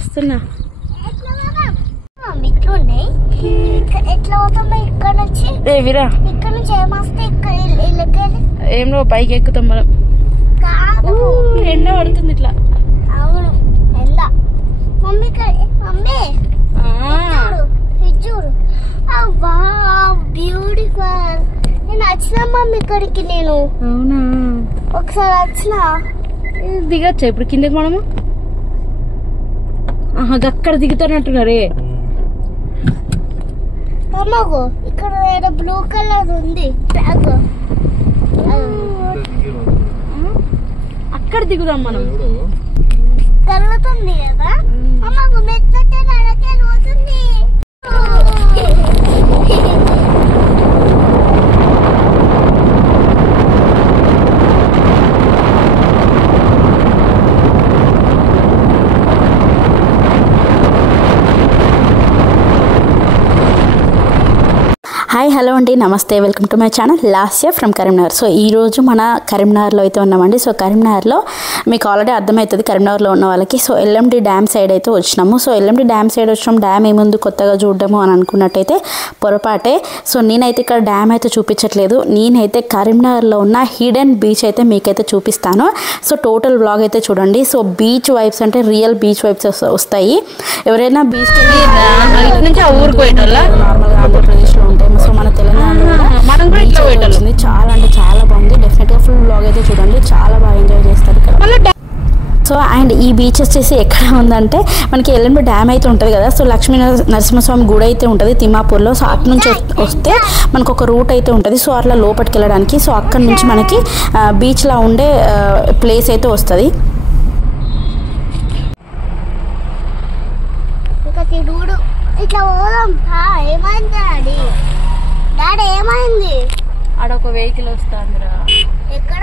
వస్తున్నా. ఏం పైకి ఎక్కుతాం మనం. ఎండ పడుతుంది ఇట్లా. అవును ఎండ. Mummy beautiful. నేను వచ్చిన మమ్మీ ఇక్కడికి. నేను అవునా ఒకసారి వచ్చిన. దిగచ్చా ఇప్పుడు కిందకి మనము? అక్కడ దిగుతానంటున్నారే. అమ్మగో ఇక్కడ ఏదో బ్లూ కలర్ ఉంది. అక్కడ దిగుదాం మనం. కలుగుతుంది కదా అమ్మగో. మెత్తటే నడకే పోతుంది. హాయ్ హలో అండి, నమస్తే, welcome to my channel Lasya from Karimnagar. So ఈరోజు మన కరీంనగర్లో అయితే ఉన్నామండి. సో కరీంనగర్లో మీకు ఆల్రెడీ అర్థమవుతుంది కరీంనగర్లో ఉన్న వాళ్ళకి. సో ఎల్ఎండి డ్యామ్ సైడ్ అయితే వచ్చినాము. సో ఎల్ఎండి డ్యామ్ సైడ్ వచ్చినాం. డ్యామ్ ఏముంది కొత్తగా చూడడము అని అనుకున్నట్టయితే పొరపాటే. సో నేనైతే ఇక్కడ డ్యామ్ అయితే చూపించట్లేదు. నేనైతే కరీంనగర్లో ఉన్న హిడెన్ బీచ్ అయితే మీకైతే చూపిస్తాను. సో టోటల్ వ్లాగ్ అయితే చూడండి. సో బీచ్ వైబ్స్ అంటే రియల్ బీచ్ వైబ్స్ వస్తాయి. ఎవరైనా బీచ్ నుంచి ఆ ఊరికి పోయేటోళ్ళ నార్మల్గా ఆంధ్రప్రదేశ్లో ఉంటాయి. సో మన తెలంగాణలో వచ్చింది. చాలా అంటే చాలా బాగుంది. డెఫినెట్గా ఫుల్ వ్లాగ్ అయితే చూడండి. చాలా బాగా ఎంజాయ్ చేస్తారు ఇక్కడ. సో అండ్ ఈ బీచ్ వచ్చేసి ఎక్కడ ఉందంటే మనకి ఎల్ఎండి డ్యామ్ అయితే ఉంటుంది కదా. సో లక్ష్మీ నరసింహస్వామి గుడి అయితే ఉంటుంది తిమ్మాపూర్లో. సో అటు నుంచి వస్తే మనకు ఒక రూట్ అయితే ఉంటుంది. సో అట్లా లోపలికి వెళ్ళడానికి. సో అక్కడ నుంచి మనకి బీచ్లా ఉండే ప్లేస్ అయితే వస్తుంది. ఇట్లా పోదాం. ఏమైంది డాడీ? డాడీ ఏమైంది? ఆడొక వెహికల్ వస్తుందిరా. ఎక్కడ?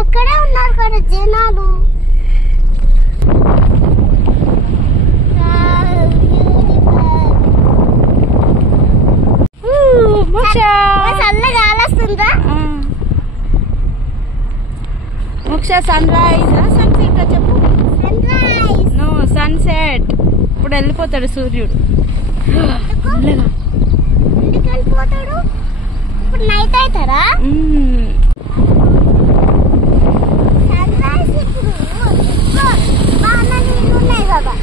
అక్కడే ఉన్నారు కదా జనాలు. చల్లగా ఆలస్తుందా? సన్ రైజ్ సన్సెట్ చెప్పు. Sunrise no sunset. ఇప్పుడు వెళ్ళిపోతాడు సూర్యుడు. ఇంటికి వెళ్ళిపోతాడు. ఇప్పుడు నైట్ అవుతారా? సన్ రైజ్ ఇప్పుడు బాగా నీళ్ళు ఉన్నాయి కదా.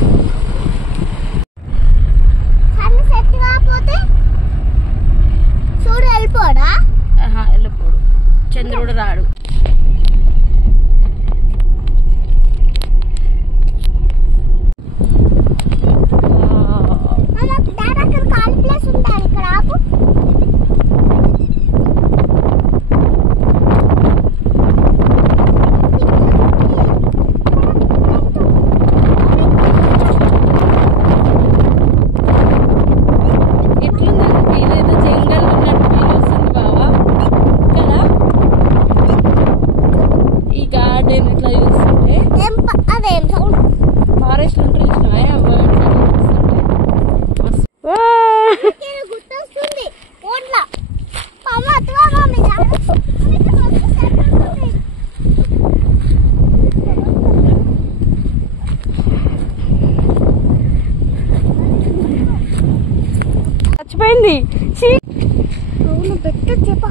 సన్సెట్ కాకపోతే సూర్యుడు వెళ్ళిపోడా? వెళ్ళిపోడు. చంద్రుడు రాడు. చచ్చిపోయింది. అవును పెట్టు చెప్ప.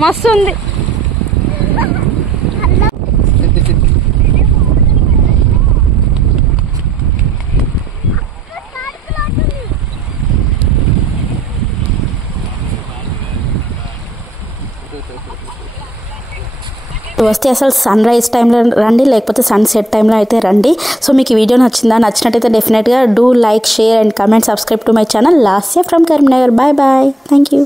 మస్తు ఉంది. వస్తే అసలు సన్ రైజ్ టైంలో రండి, లేకపోతే సన్సెట్ టైంలో అయితే రండి. సో మీకు ఈ వీడియో నచ్చినట్టయితే డెఫినెట్గా do like, share and comment, subscribe to my channel Lasya from Karimnagar. Bye bye. Thank you.